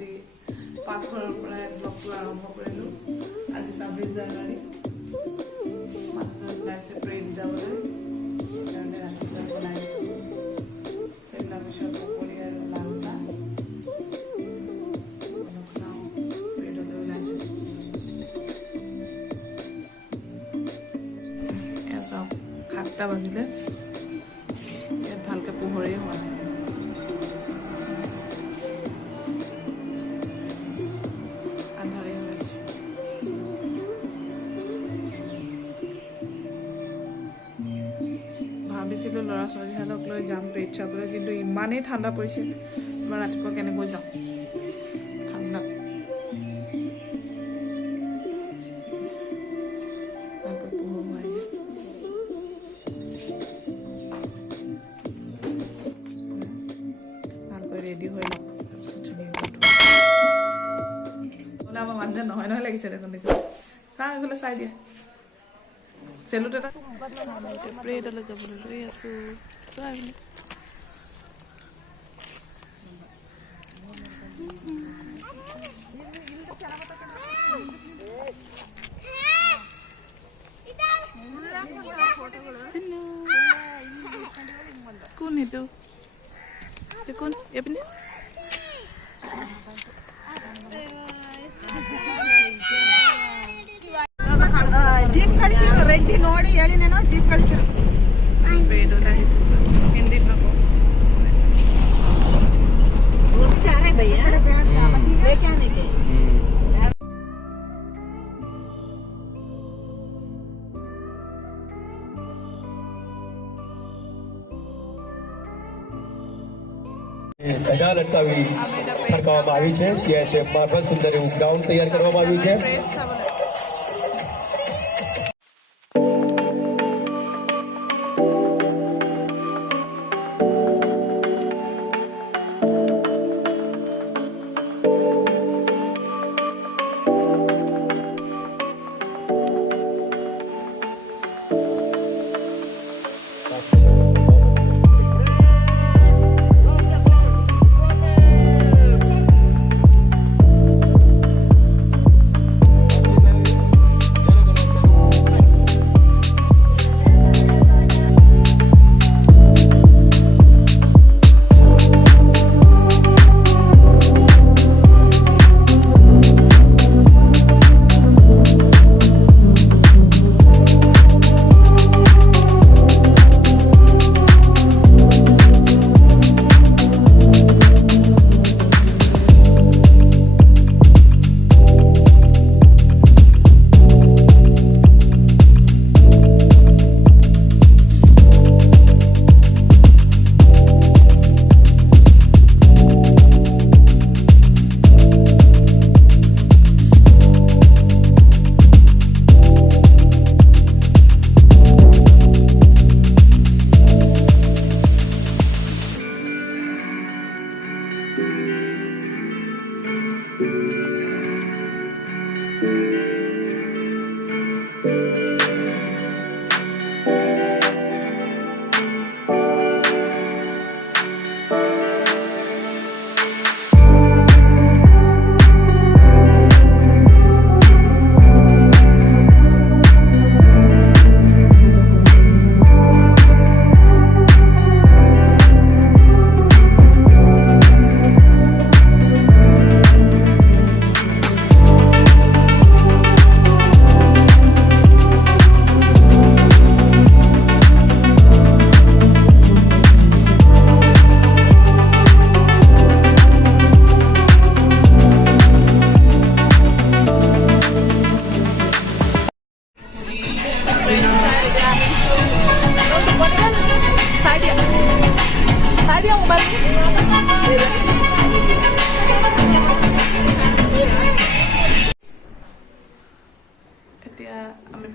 আজি পাকঘৰৰ পৰা ব্লগটো আৰম্ভ কৰিলোঁ। আজি 26 জানুৱাৰী মানুহজন ওলাইছে ট্ৰেইন যাবলৈ, সেইকাৰণে ৰাতিপুৱা বনাই আছোঁ। সেইবিলাক পিছত পকৰি আৰু লাল চাহ অলপ চাওঁ, ট্ৰেইনলৈ ওলাইছে। এয়া চাওক 7টা বাজিলে, ইয়াত ভালকৈ পোহৰেই হোৱা নাই। ভাবিছিলোঁ ল'ৰা ছোৱালীহালক লৈ যাম পেট চাবলৈ, কিন্তু ইমানেই ঠাণ্ডা পৰিছে, মই ৰাতিপুৱা কেনেকৈ যাম ঠাণ্ডাত। ভালকৈ পোহৰ হোৱাই নাই। ভালকৈ ৰেডি হৈ লওঁ, তাৰপিছত আমাৰ মানুহজন নহয় লাগিছে দেখোন দেখোন। চাহ এইফালে চাই দিয়া, চেলুট এটা প্ৰেডলৈ যাবলৈ লৈ আছোঁ। কোন সেইটো কোন এপিনে ಜೀಪ್ ಕಳಿಸಿ ರೆಡ್ಡಿ ನೋಡಿ ಹೇಳಿ ನಾನು ಜೀಪ್ ಕಳಿಸಿ हिंदी में वो भी जा रहे हैं भैया लेके आने के ધજા લટકાવી ફરકાવવામાં આવી છે. સીઆઈએસએફ મારફત સુંદર એવું ગ્રાઉન્ડ તૈયાર કરવામાં આવ્યું છે.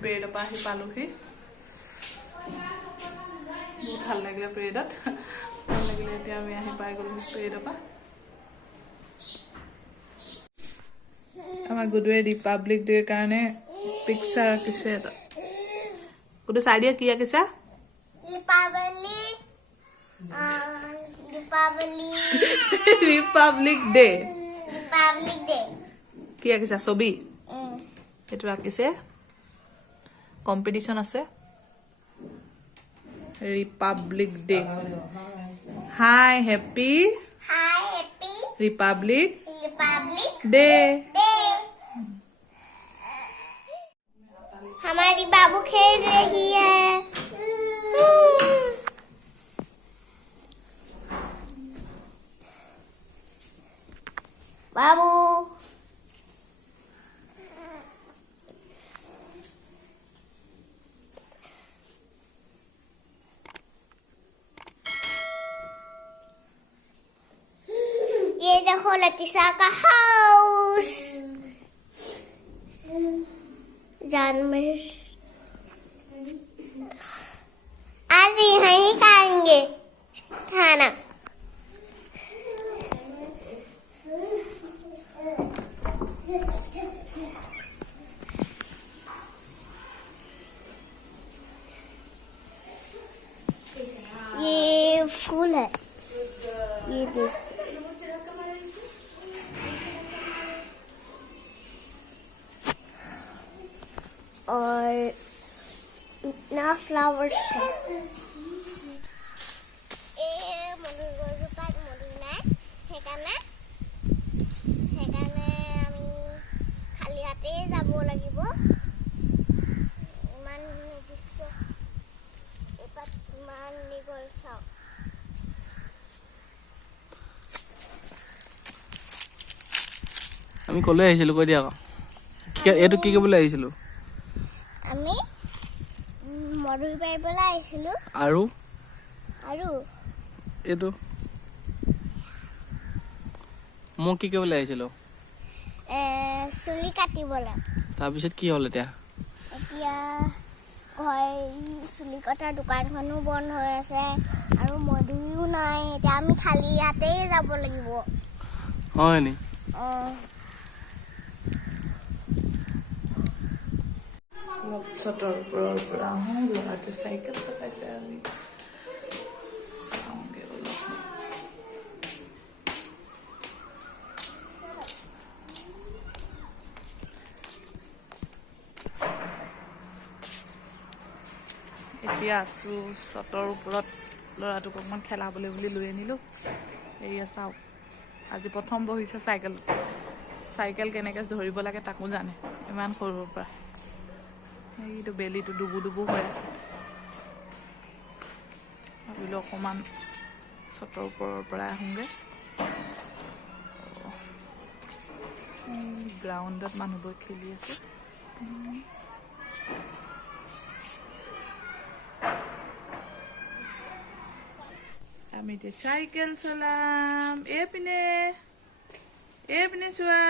পেৰেডৰ পৰা আহি পালোহি। বহুত ভাল লাগিলে পেৰেডত, ভাল লাগিলে। এতিয়া আমি আহি পাই গ'লো পেৰেডৰ পৰা। আমাৰ গুডুৱে ৰিপাব্লিক ডেৰ কাৰণে পিকচাৰ আঁকিছে। গুডু চাই দিয়া, কি আঁকিছা? Republic Day. Republic Day. কি আঁকিছা ছবি এইটো আঁকিছে কম্পিটিশ্যন আছে Republic Day hi happy Hi, happy Republic Republic Day Day. हमारी बाबू खेल रही है. बाबू ये देखो लतीशा का हाउस. जानवर आज यहीं खाएंगे खाना. ये फूल है ये देख और इतना फ्लावर्स है মধুৰ গছজোপাত মধু নাই সেইকাৰণে আমি খালি হাতেই যাব লাগিব ইমান দৃশ্য এপাত ইমান দীঘল চাওক আমি কলৈ আহিছিলোঁ কৈ দিয়া আকৌ এইটো কি কৰিবলৈ আহিছিলোঁ আমি মধুৰি পাৰিবলৈ আহিছিলোঁ আৰু আৰু এইটো মই কি কৰিবলৈ আহিছিলোঁ চুলি কাটিবলৈ তাৰপিছত কি হ'ল এতিয়া এতিয়া চুলি কটা দোকানখনো বন্ধ হৈ আছে আৰু মধুৰিও নাই এতিয়া আমি খালি হাতেই যাব লাগিব হয় নি অলপ ছটৰ ওপৰৰ পৰা আহোঁ ল'ৰাটো চাইকেল চলাইছে আজি চাওঁগে অলপ এতিয়া আছোঁ ছটৰ ওপৰত ল'ৰাটোক অকণমান খেলাবলৈ বুলি লৈ আনিলোঁ এয়া চাওক আজি প্ৰথম বহিছে চাইকেল কেনেকৈ ধৰিব লাগে তাকো জানে ইমান সৰুৰ পৰা এইটো বেলিটো ডুবু ডুবু হৈ আছে ভাবিলোঁ অকণমান ছটৰ ওপৰৰ পৰা আহোঁগৈ গ্ৰাউণ্ডত মানুহবোৰ খেলি আছে আমি এতিয়া চাইকেল চলাম এইপিনে চোৱা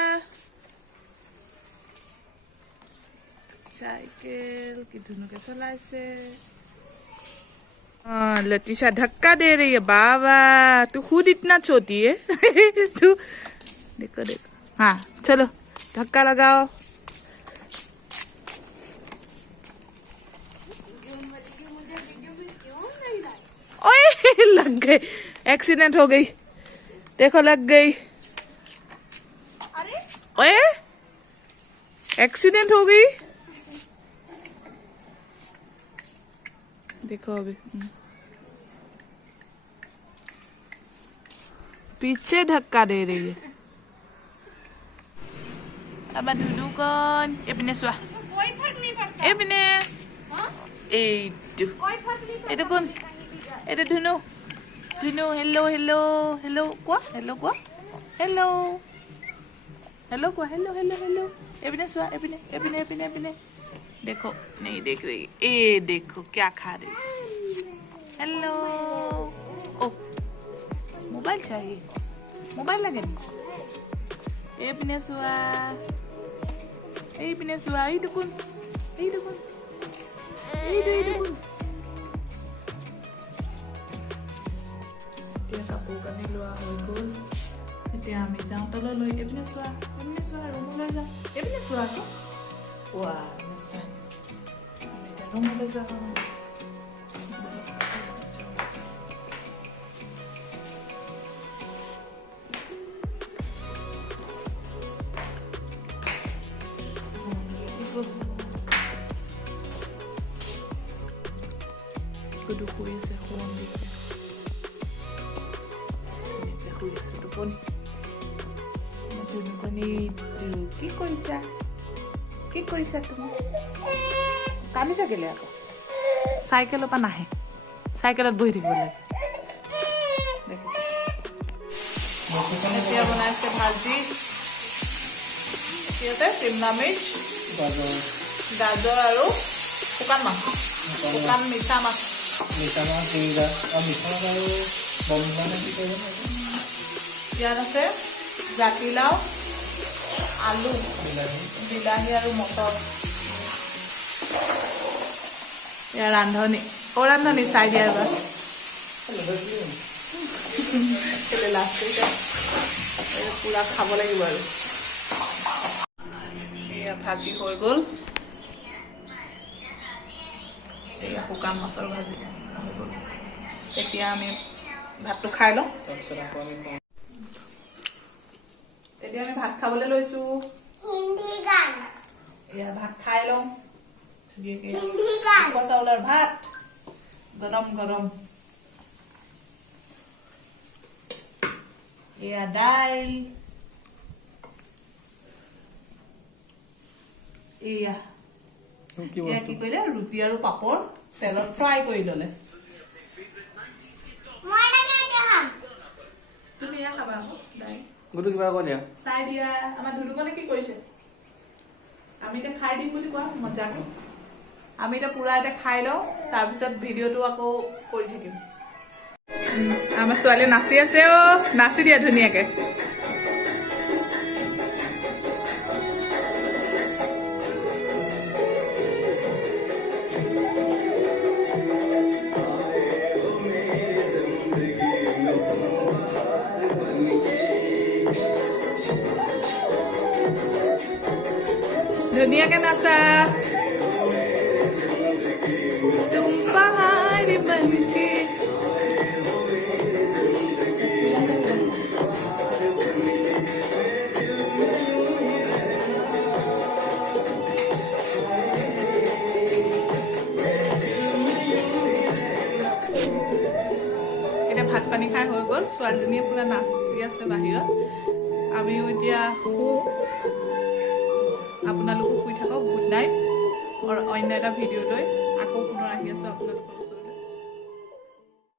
साइकिल की दोनों के चलाइसे लतीशा धक्का दे रही है बाबा तू खुद इतना छोटी है तू देखो हाँ चलो धक्का लगाओ ओए लग गई एक्सीडेंट हो गई देखो लग गई ओए एक्सीडेंट हो गई देखो अभी पीछे धक्का दे रही है अब दुदू कौन एपिने सुआ कोई फर्क नहीं पड़ता एपिने ए दु कोई फर्क नहीं पड़ता ए कौन ए धुनु hello hello hello quoi hello quoi hello hello quoi hello hello hello एपिने सुआ एपिने देखो नहीं देख रही ए देखो क्या खा रही हेलो ओ मोबाइल चाहिए मोबाइल लगे ए पिने सुआ ई दुकुन এতিয়া কাপোৰ কানি লোৱা হৈ গ'ল এতিয়া আমি যাওঁ তললৈ এপিনে চোৱা ৰুমলৈ যাওঁ এপিনে চোৱা আকৌ ৱা নাচা আমি এতিয়া ৰুমলৈ যাওঁ ধুধু শুই আছে সোৱণ দিছে এনেকৈ শুই আছে টোপনি ধুনুকণিটো কি কৰিছা তুমি কান্দিছা কেলে আকৌ চাইকেলৰ পৰা নাহে চাইকেলত বহি থাকিব লাগে দেখিছে এতিয়া বনাইছে ভাজি ইয়াতে চিমলা মিৰ্চ গাজৰ আৰু শুকান মাছ শুকান মিঠা মাছ ইয়াত আছে জাতিলাও আলু বিলাহী আৰু মটৰ ইয়াৰ ৰান্ধনি ৰান্ধনি চাই দিয়া এবাৰ কেলে লাজ কৰিছে পুৰা খাব লাগিব আৰু এয়া ভাজি হৈ গ'ল এয়া শুকান মাছৰ ভাজি হৈ গ'ল এতিয়া আমি ভাতটো খাই লওঁ এতিয়া আমি ভাত খাবলৈ লৈছো এয়া ভাত খাই লওঁ চাউলৰ ভাত গৰম গৰম এয়া দাইল এয়া কি কৰিলে ৰুটি আৰু পাপৰ তেলত ফ্ৰাই কৰি ললে তুমি এয়া খাবা আকৌ দাইল গুটু কিবা কৈ দিয়া চাই দিয়া আমাৰ ধুনুকণে কি কৰিছে আমি এতিয়া খাই দিম বুলি কোৱা মজাকে আমি এতিয়া পুৰা এতিয়া খাই লওঁ তাৰপিছত ভিডিঅ'টো আকৌ কৰি থাকিম আমাৰ ছোৱালীয়ে নাচি আছে নাচি দিয়া ধুনীয়াকে धुनिया के नासा तुम बाहर बनके ভাত পানী খাই হৈ গ'ল ছোৱালীজনীয়ে পুৰা নাচি আছে বাহিৰত আমিও এতিয়া আপোনালোকো শুই থাকক গুড নাইট অন্য এটা ভিডিঅ' লৈ আকৌ পুনৰ আহি আছো আপোনালোকৰ